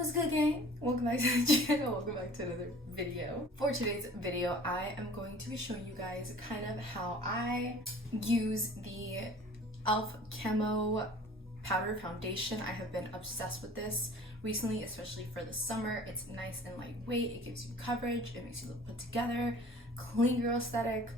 What's good, gang? Welcome back to the channel. Welcome back to another video. For today's video, I am going to be showing you guys kind of how I use the e.l.f. camo powder foundation. I have been obsessed with this recently, especially for the summer. It's nice and lightweight. It gives you coverage. It makes you look put together, clean girl aesthetic.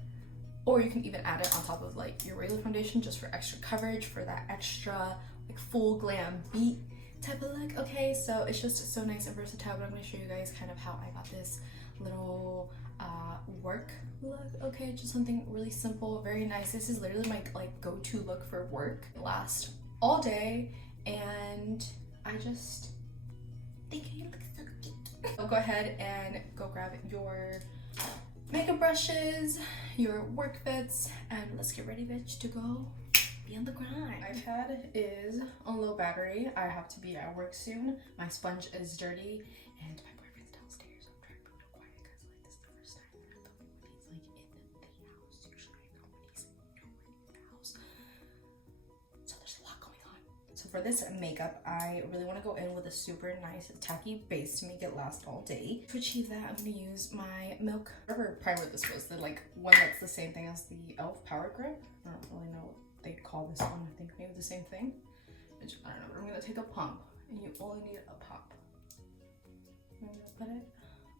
Or you can even add it on top of like your regular foundation just for extra coverage, for that extra like full glam beat type of look. Okay, so it's just so nice and versatile, but I'm going to show you guys kind of how I got this little work look. Okay, just something really simple, very nice. This is literally my like go-to look for work. It lasts all day and I just think it looks so cute. So go ahead and go grab your makeup brushes, your work fits, and let's get ready, bitch, to go be on the grind. iPad is on low battery. I have to be at work soon. My sponge is dirty and my boyfriend's downstairs. I'm trying to be real quiet because like this is the first time that I'm filming when he's like in the house. Usually I film when he's nowhere in the house. So there's a lot going on. So for this makeup, I really want to go in with a super nice tacky base to make it last all day. To achieve that, I'm going to use my Milk, whatever primer this was, the like one that's the same thing as the e.l.f. Power Grip. I don't really know what they call this one. I think maybe the same thing. I don't know. I'm going to take a pump, and you only need a pump. I'm going to put it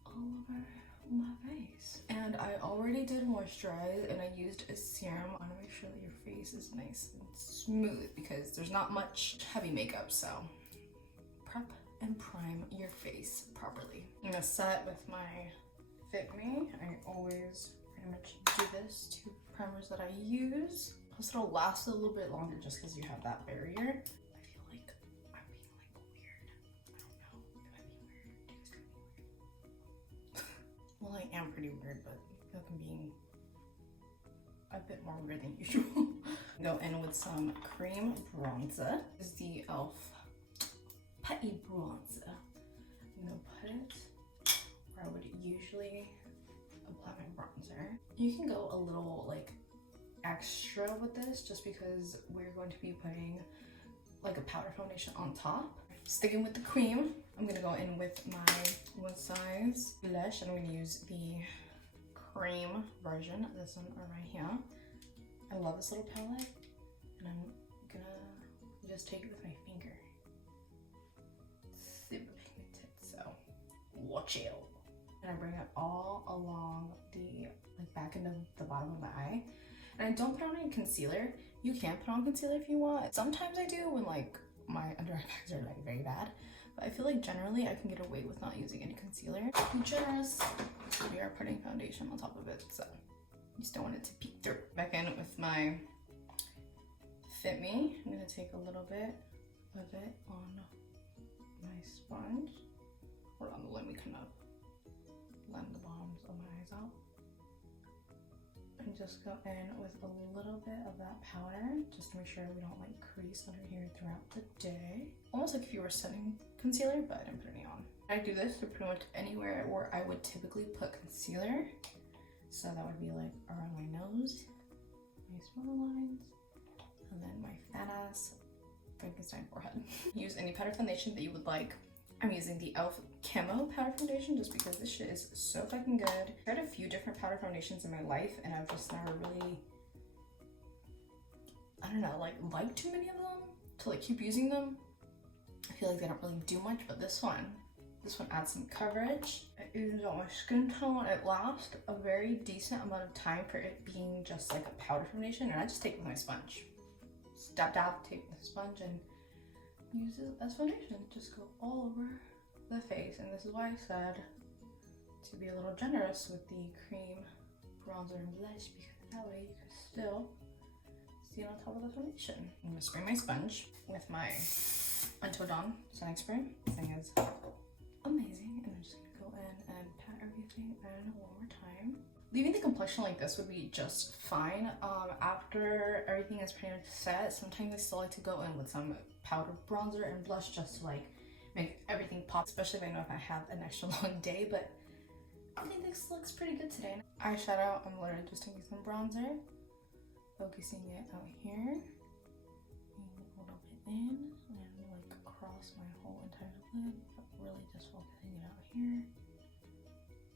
all over my face. And I already did moisturize, and I used a serum. I want to make sure that your face is nice and smooth because there's not much heavy makeup, so prep and prime your face properly. I'm gonna set with my Fit Me. I always pretty much do this to primers that I use. Plus it'll last a little bit longer just because you have that barrier. I feel like I'm being like weird. I don't know if I'm being weird. Do you guys think I'm weird? Well, I am pretty weird, but I feel like I'm being a bit more weird than usual. Go in with some cream bronzer. This is the e.l.f. Putty Bronzer. I'm gonna put it where I would usually apply my bronzer. You can go a little like extra with this just because we're going to be putting like a powder foundation on top. Sticking with the cream, I'm gonna go in with my One Size blush, and I'm gonna use the cream version, this one right here. I love this little palette, and I'm gonna just take it with my finger. Super pigmented, so watch out. And I bring it all along the like back end of the bottom of my eye. And I don't put on any concealer. You can put on concealer if you want. Sometimes I do when like my under eye bags are like very bad. But I feel like generally I can get away with not using any concealer. Be generous. We are putting foundation on top of it, so you just don't want it to peek through. Back in with my Fit Me. I'm gonna take a little bit of it on my sponge. Hold on, let me kind of blend the bottoms of my eyes out. And just go in with a little bit of that powder, just to make sure we don't like crease under here throughout the day. Almost like if you were setting concealer, but I didn't put any on. I do this to pretty much anywhere where I would typically put concealer. So that would be like around my nose, my small lines, and then my fat ass Frankenstein forehead. Use any powder foundation that you would like. I'm using the e.l.f. Camo powder foundation just because this shit is so fucking good. I've tried a few different powder foundations in my life and I've just never really, I don't know, like too many of them to like keep using them. I feel like they don't really do much, but this one adds some coverage. It evens out my skin tone. It lasts a very decent amount of time for it being just like a powder foundation, and I just take it with my sponge. Dab, take the sponge and use it as foundation. Just go all over the face, and this is why I said to be a little generous with the cream bronzer and blush, because that way you can still see it on top of the foundation. I'm gonna spray my sponge with my Until Dawn setting spray. This thing is amazing, and I'm just gonna go in and pat everything in one more time. Leaving the complexion like this would be just fine. After everything is pretty much set, sometimes I still like to go in with some powder bronzer and blush just to like make everything pop, especially if I know if I have an extra long day, but I think this looks pretty good today. Eyeshadow, I'm literally just taking some bronzer, focusing it out here, and a little bit in, and like across my whole entire lid. really just focusing it out here.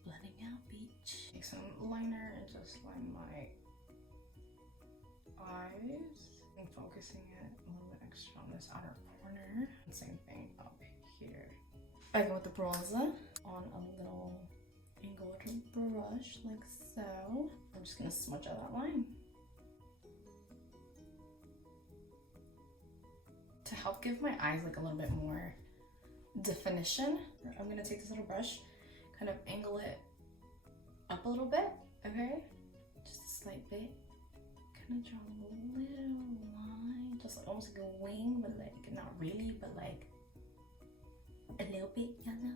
Blending out beach. Take some liner and just line my eyes. And focusing it a little bit extra on this outer corner. And same thing up here. I go with the bronzer on a little angled brush like so. I'm just gonna smudge out that line. To help give my eyes like a little bit more definition, I'm gonna take this little brush, kind of angle it up a little bit, okay? Just a slight bit. Kind of draw a little line, just like almost like a wing, but like not really, but like a little bit,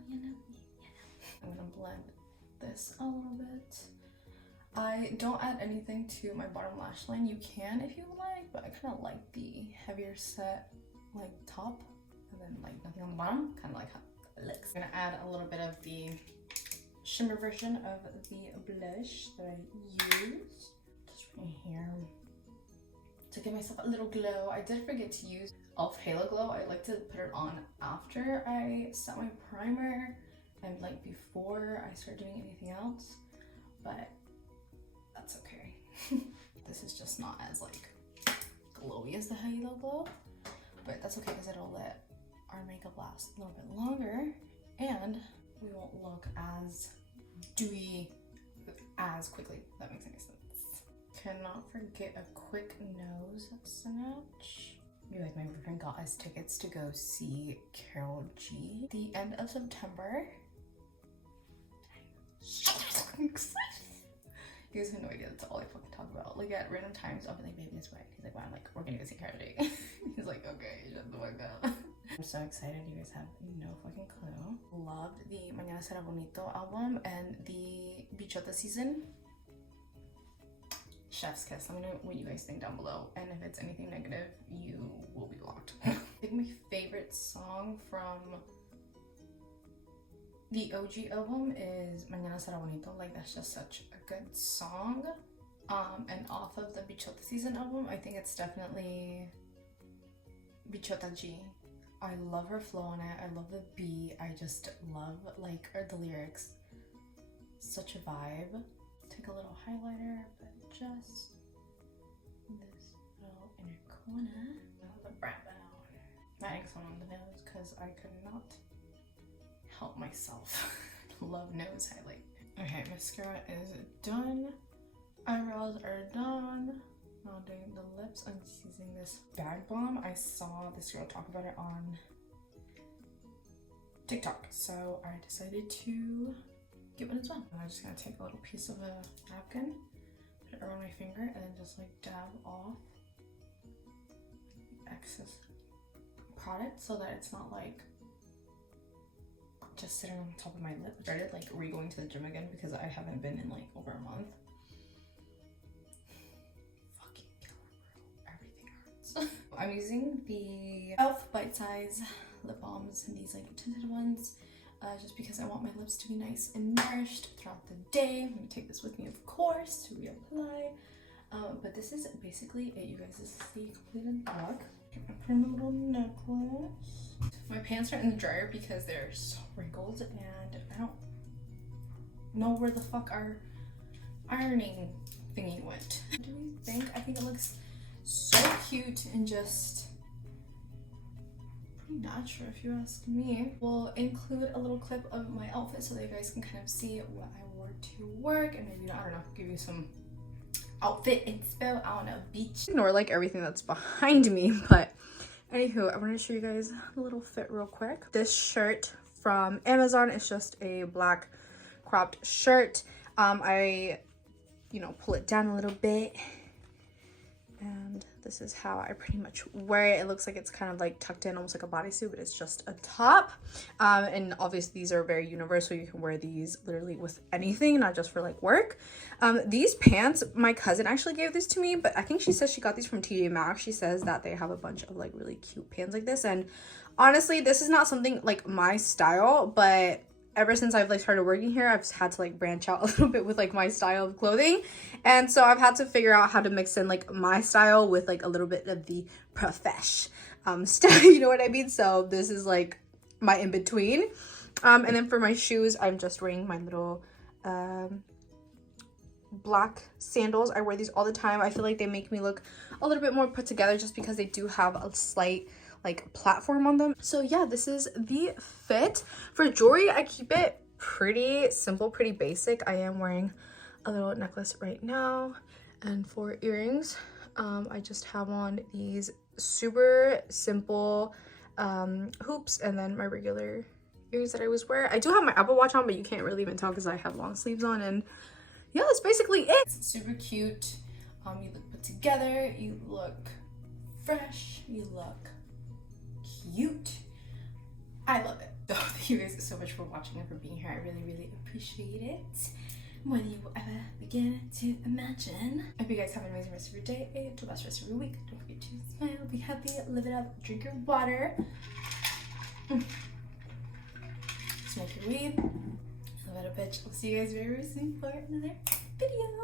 you know. I'm gonna blend this a little bit. I don't add anything to my bottom lash line. You can if you like, but I kind of like the heavier set like top and then like nothing on the bottom, kind of like how it looks. I'm gonna add a little bit of the shimmer version of the blush that I used just right here to give myself a little glow. I did forget to use e.l.f. Halo Glow. I like to put it on after I set my primer and like before I start doing anything else, but that's okay. This is just not as like glowy as the Halo Glow, but that's okay because it'll let our makeup last a little bit longer and we won't look as dewy as quickly, if that makes any sense. Cannot forget a quick nose snatch. You guys, my boyfriend got us tickets to go see Carol G the end of September. I'm excited. You guys have no idea, that's all I fucking talk about. Like at random times, I'll be like, baby, this way. He's like, wow, I'm like, we're gonna go see Carol G. He's like, okay, shut the fuck up. I'm so excited, you guys have no fucking clue. Loved the Mañana Será Bonito album and the Bichota season. Chef's kiss. Let me know what you guys think down below, and if it's anything negative, you will be blocked. I think my favorite song from the OG album is Mañana Será Bonito. Like, that's just such a good song. And off of the Bichota season album, I think it's definitely Bichota G. I love her flow on it. I love the beat. I just love like the lyrics. Such a vibe. Take a little highlighter, but just this little inner corner. The brown. Not adding some on the nose because I could not help myself. Love nose highlight. Okay, mascara is done. Eyebrows are done. Now doing the lips. I'm just using this Bag Balm. I saw this girl talk about it on TikTok, so I decided to get one as well. And I'm just gonna take a little piece of a napkin, put it around my finger, and then just like dab off the excess product so that it's not like just sitting on top of my lip. I started like re-going to the gym again because I haven't been in like over a month. Fucking killer, bro. Everything hurts. I'm using the e.l.f. Bite Size lip balms and these like tinted ones. Just because I want my lips to be nice and nourished throughout the day. I'm gonna take this with me, of course, to reapply. But this is basically it, you guys. This is the completed look. Get my pretty little necklace. My pants are in the dryer because they're so wrinkled and I don't know where the fuck our ironing thingy went. What do we think? I think it looks so cute and just natural, if you ask me. We'll include a little clip of my outfit so that you guys can kind of see what I wore to work and maybe, I don't know, give you some outfit inspo. I don't know, beach. Ignore like everything that's behind me, but anywho, I want to show you guys a little fit real quick. This shirt from Amazon is just a black cropped shirt. I, pull it down a little bit. And this is how I pretty much wear it. It looks like it's kind of like tucked in, almost like a bodysuit, but it's just a top. And obviously these are very universal. You can wear these literally with anything, not just for like work. These pants, my cousin actually gave this to me, but I think she says she got these from TJ Maxx. She says that they have a bunch of like really cute pants like this. And honestly, this is not something like my style, but ever since I've like started working here, I've had to like branch out a little bit with like my style of clothing. And so I've had to figure out how to mix in like my style with like a little bit of the profesh style, you know what I mean? So this is like my in-between. And then for my shoes, I'm just wearing my little black sandals. I wear these all the time. I feel like they make me look a little bit more put together just because they do have a slight like platform on them. So yeah, this is the fit. For jewelry, I keep it pretty simple, pretty basic. I am wearing a little necklace right now, and for earrings, I just have on these super simple hoops, and then my regular earrings that I always wear. I do have my Apple Watch on, but you can't really even tell because I have long sleeves on, and yeah, that's basically it. It's super cute. You look put together, you look fresh, you look cute. I love it. So thank you guys so much for watching and for being here. I really, really appreciate it. More than you will ever begin to imagine. I hope you guys have an amazing rest of your day, the best rest of your week. Don't forget to smile, be happy, live it up, drink your water, smoke your weed, live it up, bitch. I'll see you guys very, very soon for another video.